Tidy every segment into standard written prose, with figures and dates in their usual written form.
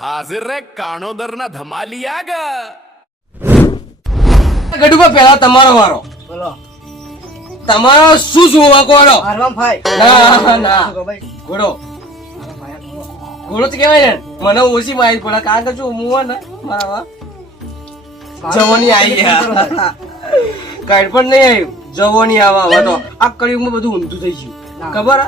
હાજર રે કાણોદર ના ધમાલિયા ગ ગડુબા પેલા તમારો વારો બોલો તમારો શું જોવા કોડો આરામ ભાઈ ના ના ભાઈ ઘોડો ઘોડો તો કહેવાય ને મને ઓછી માહિતી પડે કારણ કે શું હું ને મારા જવાની આવી ગયા કઈ પણ નહીં આવ્યું જવાની આવા હવે તો આ કળિયુગમાં બધું ઊંધું થઈ ગયું ખબર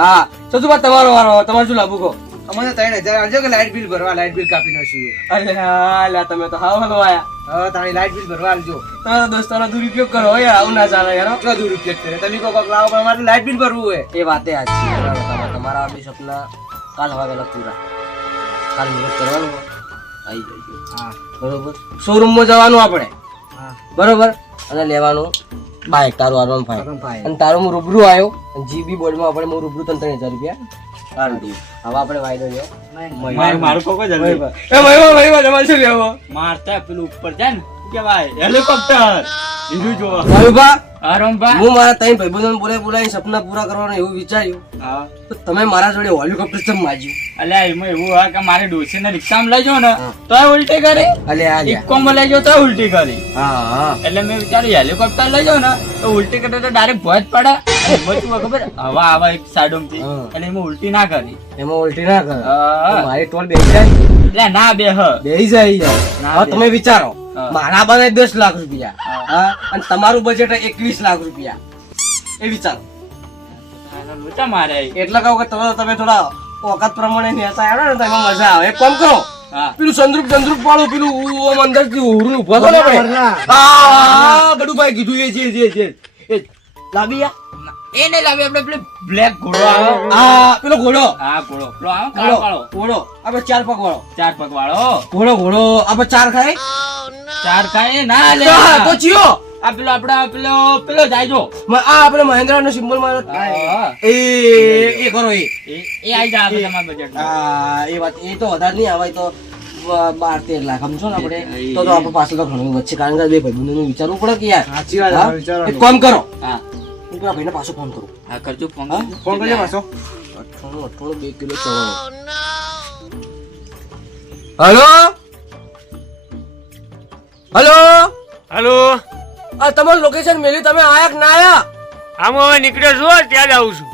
હા સતુભા તમારો વારો તમારે શું લાભુ કહો અમને 3000 આવજો કે લાઈટ બિલ ભરવા લાઈટ બિલ કાપી નાખ્યું અરે હા લા તમે તો હાવ હલવા આયા હવે તારી લાઈટ બિલ ભરવા આવજો તમે તો દોસ્તોનો દુરુપયોગ કરો યાર આવું ના ચાલે યાર કેટલો દૂર ઉપયોગ કરે તમે કોક લાવો પણ અમારે લાઈટ બિલ ભરવું હોય એ વાતે આજ છે બરાબર તમારા બે સપના કાલ હવા ગયેલા પૂરા કાલ મુહૂર્ત કરવાનું આવી જાય હા બરોબર શોરૂમ માં જવાનું આપણે હા બરોબર અને લેવાનું બાઈક તારું આરવાન ફાઈ આરામ ભાઈ અને તારું હું રૂબરૂ આવ્યો જીબી બોર્ડમાં આપણે હું રૂબરૂ તને 3000 રૂપિયા કાઢ દઉં હવે આપણે વાયદો લ્યો મારું કોકો જલ્દી એ ભાઈ તમારે શું લેવો મારતા પેલું ઉપર જાય ને શું કેવાય હેલિકોપ્ટર હીરું જોવા ભાઈબા આરામભા હું મારા ત્રણ ભાઈબંધોને બોલાવી સપના પૂરા કરવાનું એવું વિચાર્યું હા તો તમે મારા જોડે હેલિકોપ્ટર ચમ માજ્યું અલ્યા એમાં એવું હોય કે મારે ડોસી ને રિક્ષામાં લઈ જાઓ ને તોય ઉલટી કરી અલે આ લે ઇકોમાં લઈ જાઓ તોય ઉલટી કરી હા હા એટલે મેં વિચાર્યું હેલિકોપ્ટર લઈ જાઓ ને તો ઉલટી કરે તો ડાયરેક્ટ ભોજ પડે અને બચવું હોય ખબર હવા આવે એક સાઈડોમથી હા. એટલે એમાં ઉલટી ના કરી એમાં ઉલટી ના કરે હા. તો મારી ટોલ બેસી જાય એટલે ના બે હ બેસી જાય યાર. ના હવે બે. તમે વિચારો હા. મારા બને 10 લાખ રૂપિયા હા. હા અને તમારું બજેટ 21 લાખ રૂપિયા એ વિચારો લોચા મારે એટલે કહું કે તમે થોડા ઓકાત પ્રમાણે નેસા આવ્યા ને તો એમાં મજા આવે એક કામ કરો હા પેલું ચંદ્રુપ વાળું પેલું ઓમ અંદર થી ઉહરું ઉભા કરો ને આપણે ભરલા. હા ગડુભાઈ કીધું એ લાવી યા એ નહીં લાવી આપણે પેલું બ્લેક ઘોડો આવે આ પેલો ઘોડો હા ઘોડો પેલો આવે કાળો કાળો ઘોડો આપણે 4 પગ વાળો 4 પગ વાળો ઘોડો આપણે 4 ખાય 4 ખાય ના લે તો ચિયો આ પેલો આપડા પેલો જાય જો આ આપણે મહેન્દ્રા નો સિમ્બોલ માં હા. એ કરો એ એ આઈ જાય આપણે તમારા બજેટ એ વાત એ તો વધારે નહીં આવે તો 12-13 લાખ સમજો ને આપણે તો આપણે પાછળ તો ઘણું વચ્ચે કારણ કે બે ભાઈબંધોનું વિચારવું પડે કે યાર સાચી વાત હા? વિચારો એક કામ કરો હા હું પેલા ભાઈને પાછો ફોન કરું હા કરજો ફોન હા? ફોન કરજો પાછો 2 કિલો ચવાણું હલો હલો હલો આ તમારું લોકેશન મેલ્યું તમે આયા કે ના આયા આમ હવે નીકળ્યો છું ત્યાં જ આવું છું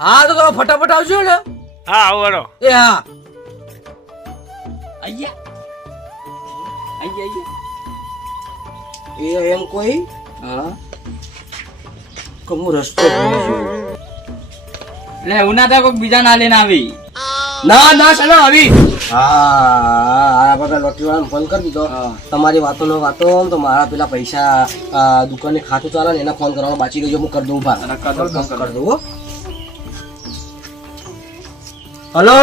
હા તો તમે ફટાફટ આવજો ને હા આવરો એ હા આઈ એ એમ કોઈ હા કે હું રસ્તો ભૂલી ગયો. એટલે એવું ના થાય કોઈ બીજા ના લઈને આવી ના સના આવી હા બગા લોટરી વાળાને ફોન કરી દીધો તમારી વાતો તો મારા પેલા પૈસા દુકાને ખાતું ચાલે ને એના ફોન કરવાનો બાકી રહેજો હું કરી દઉં ભા કરી દઉં હો. હલો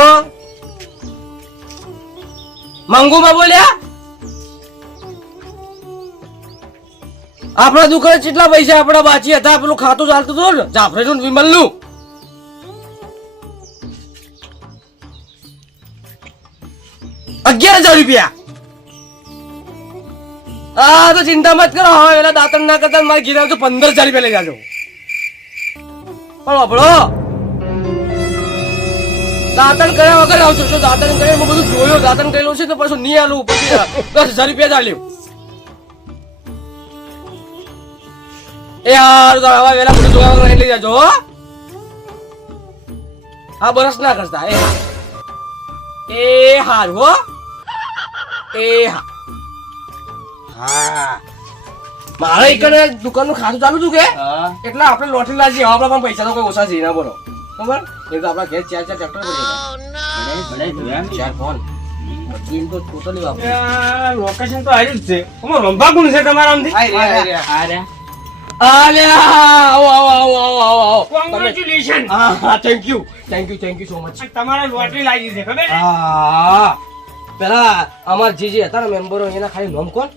મંગુમાં બોલ્યા આપણા દુકાને કેટલા પૈસા આપણા બાકી હતા પેલું ખાતું ચાલતું હતું ને જાફરેજન વિમલ નું 11,000 રૂપિયા હા તો ચિંતા મત કરો હવે એના દાંતણ ના કરતા મારે ગીરાવ તો 15,000 રૂપિયા લઈ જાજો પણ વાપરો દાંતણ કર્યા વગર આવજો જો દાંતણ કરે મેં બધું જોયો દાંતણ કરેલું છે તો પાછું નહીં આલું પછી 10,000 રૂપિયા ચાલ્યું એ યાર તો હવે વેલા બધું જોયા વગર લઈ જાજો હો હા બરસ ના કરતા એ હારું હો એ હા મારા એકને દુકાનનું ખાતું ચાલુ હતું કે હા એટલે આપણે લોટરી લાગી આપણા પણ પૈસા તો કોઈ ઓછા છે ના બોલો બરોબર એ તો આપણા ઘેર 4 ટ્રેક્ટર ચાર ફોન મશીન તો ટોટલી વાપરે લોકેશન તો આવ્યું જ છે અમાર રંભા કોણ છે તમારા આમથી આ રે આલે આવો કોંગ્રેચ્યુલેશન હા થેન્ક યુ સો મચ તમારે લોટરી લાગી છે ખબર છે હા પેલા અમાર જે હતા ને મેમ્બરો એના ખાલી નામ કોણ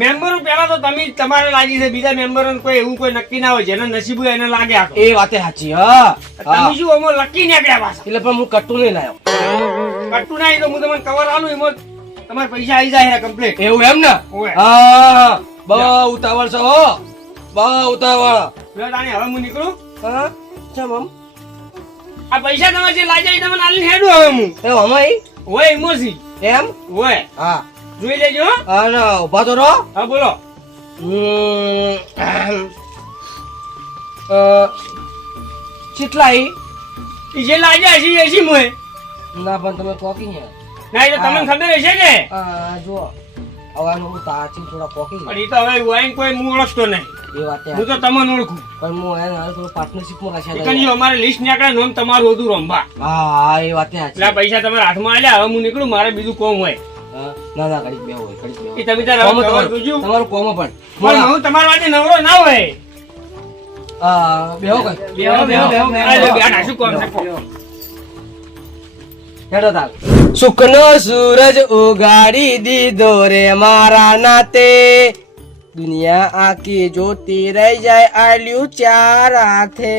મેમ્બરો પેલા તો તમે તમારે લાગી છે બીજા મેમ્બરો કોઈ એવું કોઈ નક્કી ના હોય જેને નસીબ હોય એને લાગે આખો એ વાતે સાચી હા તમે શું અમો લકી નીકળ્યા પાછા એટલે પણ હું કટ્ટુ નહીં લાયો કટ્ટુ ના તો હું તમને કવર આલું એમાં તમારે પૈસા આવી જાય કમ્પ્લીટ એવું એમ ને ઓય. હા બહુ ઉતાવળ છે હો બહુ ઉતાવળ હવે હું નીકળું હા ચમ આમ આ પૈસા તમારે જે લાગ્યા એ તમને આલીને હેડું હવે હું એ અમાઈ હોય ઇમોસી એમ હોય હા જોઈ લેજો હો. અને ઉભા તો રહો હા બોલો કેટલા ઈ ઈ જે લાગ્યા હશે એ હશે મોય ના પણ તમે કોકી ને ના એ તો તમને ખબર હશે કે જુઓ હવાનું તાચી થોડા કોકી પણ ઈ તો હવે વાઈન કોઈ હું ઓળખતો નહીં એ વાત હું તો તમને ઓળખું પણ હું એને હવે થોડું પાર્ટનરશિપમાં ઈ રાખ્યા કની અમારે લિસ્ટ નીકળે નામ તમારું હતું રંભા હા એ વાત એટલે આ પૈસા તમારા હાથમાં આલ્યા હવે હું નીકળું મારે બીજું કોમ હોય ના ના ઘડીક બે હોય ઘડીક બે એ તમે તાર હવે ખબર જોજો. તમારું કોમ પણ પણ હું તમારા માટે નવરો ના હોય બેહો કઈ આ લે, બેઠા, શું કોમ છે કોમ? હેડો તાલ સુખનો સૂરજ ઉગાડી દીધો રે મારા નાતે દુનિયા આખી જોતી રહી જાય આલ્યું ચાર હાથે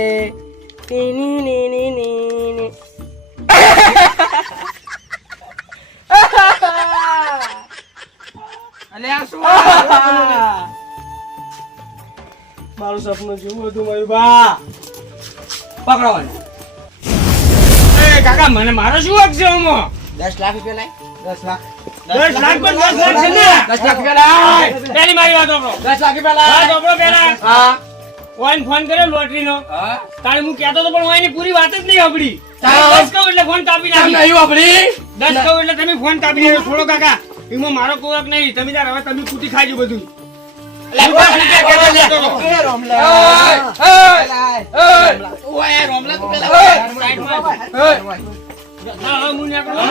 ની ની ની ની ની. મારું સપનું જેવું હતું મારું બા પકડવાનું એ કાકા મને મારો શું હક છે આમાં? 10 લાખ રૂપિયા લાય 10 લાખ 10 લાખ પણ 10 લાખ છે ને 10 લાખ રૂપિયા લાય પેલી મારી વાત સાંભળો. 10 લાખ રૂપિયા વાત લાય સાંભળો પહેલા. હા ઓઈને ફોન કર્યો લોટરીનો. હા તારે હું કહેતો તો પણ ઓઈની પૂરી વાત જ નહીં સાંભળી. ચાલ. 10 કહું એટલે ફોન કાપી કેમ નાખી. નહીં વાપરી 10 કહું એટલે તમે ફોન કાપી નાખ્યો. છોડો કાકા એમાં મારો કોઈ હક નહીં. તમે તાર હવે તમે કૂટી ખાજો બધું. હા, હા, હું નીકળું.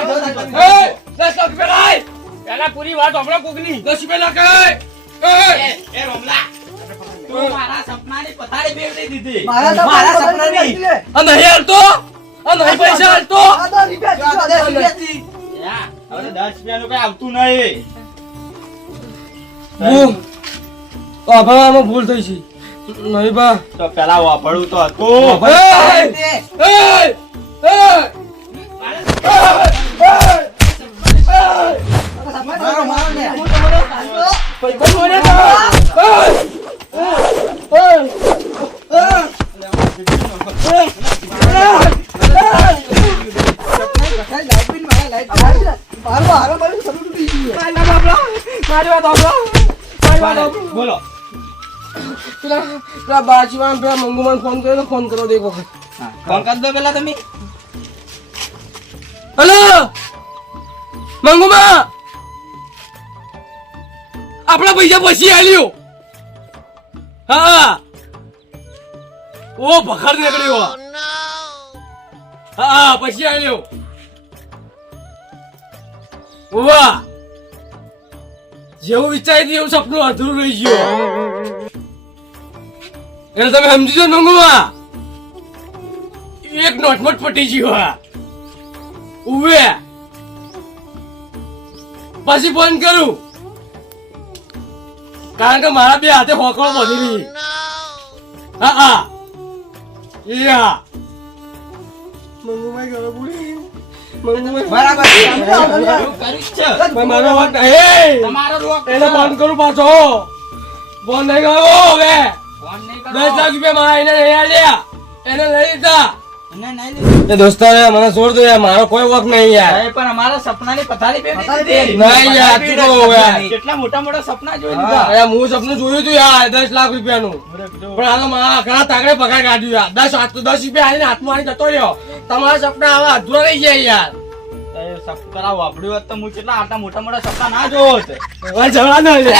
પહેલા પૂરી વાત સાંભળો કોકની. મારા સપનાની પથારી ફેરવી દીધી. મારા સપના નહીં. પૈસા હાલતો યા, હવે 10 રૂપિયાનું કઈ આવતું નહીં. ભૂલ થઈ છે નહીં બા તો પેલા વાપરવું તો હતું. મારો મારો ને. બોલો. પેલા બાજીવાન પેલા મંગુમાન ફોન કર્યો તો ફોન કરો દે એક વખત ફોન કરી દો પેલા તમે. હલો મંગુમા આપણા પૈસા પછી આલ્યો હા ઓ ભખર નીકળ્યો હા પછી આલ્યો વાહ જેવું વિચારી એવું સપનું અધૂરું રહી ગયું એટલે તમે સમજી જો મંગુમા એક નોટમોટ પટી ગયો હા ઉવે પછી ફોન કરું કારણ કે મારા બે હાથે હોકળો બધી રહી હા હા યા મંગુમાઈ ઘરે પૂરી બરાબર છે. એવું કર્યું જ છે. મારો વાત એ તમારો રોક એને ફોન કરું પાછો ફોન નહીં ગયો હવે ફોન નહીં 10 લાખ રૂપિયા મારા એને લઈ આલ્યા એને લઈ લીધા નહીં લીધું. એ દોસ્તો મને છોડ દો યાર મારો કોઈ વક નહીં યાર અરે પણ અમારા સપનાની પથારી ફેરવી પથારી દીધી. નહીં યાર તું તો યાર કેટલા મોટા મોટા સપના જોઈ લીધા. અરે હું સપનું જોયું તું યાર 10 લાખ રૂપિયાનું પણ આ તો મારા ઘણા તાગડે પગાર કાઢ્યું યાર 10 રૂપિયા આવીને હાથમાં આવીને જતો રહ્યો તમારા સપના આવા અધૂરા રહી ગયા યાર એ સપના વાપર્યું હોત તો હું કેટલા આટલા મોટા મોટા સપના ના જોત. હવે જવા દો લે.